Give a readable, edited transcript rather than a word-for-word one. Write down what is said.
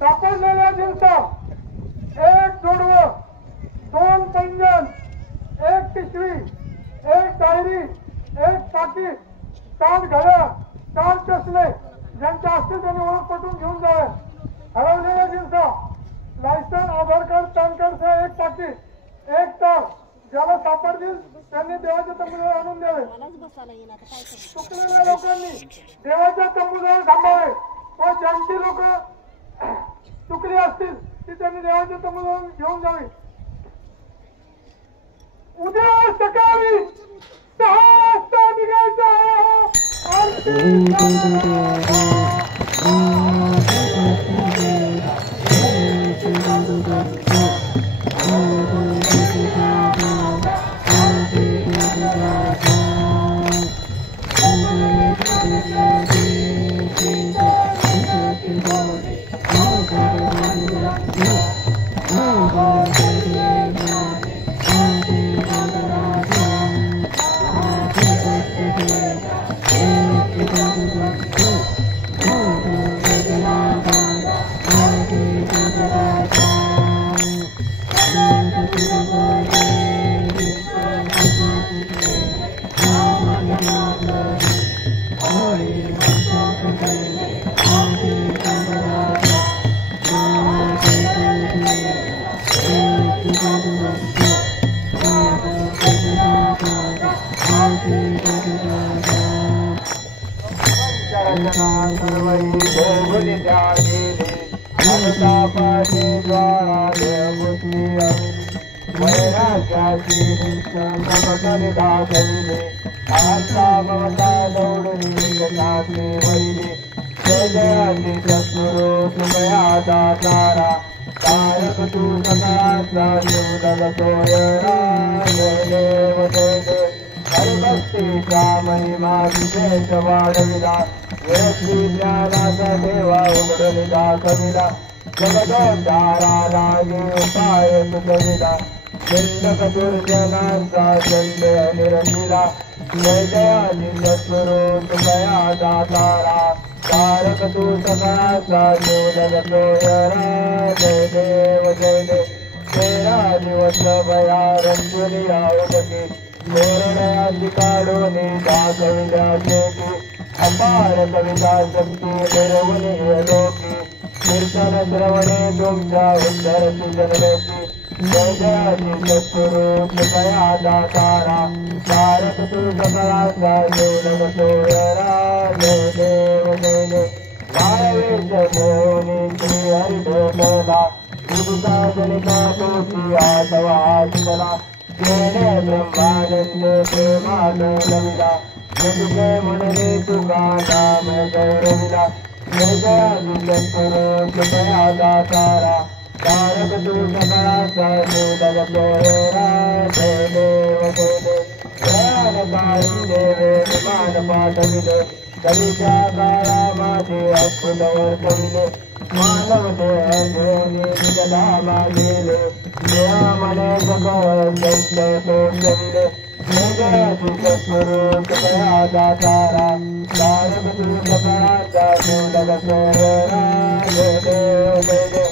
सापडलेल्या दिवसात एक जोडवं, दोन पैंजण, एक पिशवी, एक डायरी, एक पाकिट, 7 घड्या, 4 चष्मे ज्यांच्या असतील त्यांनी ओळख पटवून घेऊन जावे. हरवलेल्या दिवसात लायसन, आधार कार्ड, पॅन कार्ड सह एक पाकिट, एक तार ज्याला सापडतील त्यांनी देवाच्या तंबूजवळ आणून द्यावे. चुकलेल्या लोकांनी देवाच्या तंबूजवळ थांबावे व ज्यांची लोक चुकली असतील ती त्यांनी देवाच्या तंबूजवळ घेऊन जावी. उद्या सकाळी 6 वाजता निघायचं तुझे म्हणले तुका नाम गौरविला जय जयाजी सद्गुरु कृपया दातारा तारक तू सकळाचा जगत हेरा जय देव जय देव ज्ञानकारी देवे विमान पाठविले कलीच्या काळा माझे अद्भुत वर्तविले मानव देह घेऊन निजला मागेले देहा मने सकळ चैत्य सोडविले जय जयाची सद्गुरु कृपया दातारा तारक तू सकळाचा जगत हेरा जय देव जय देव.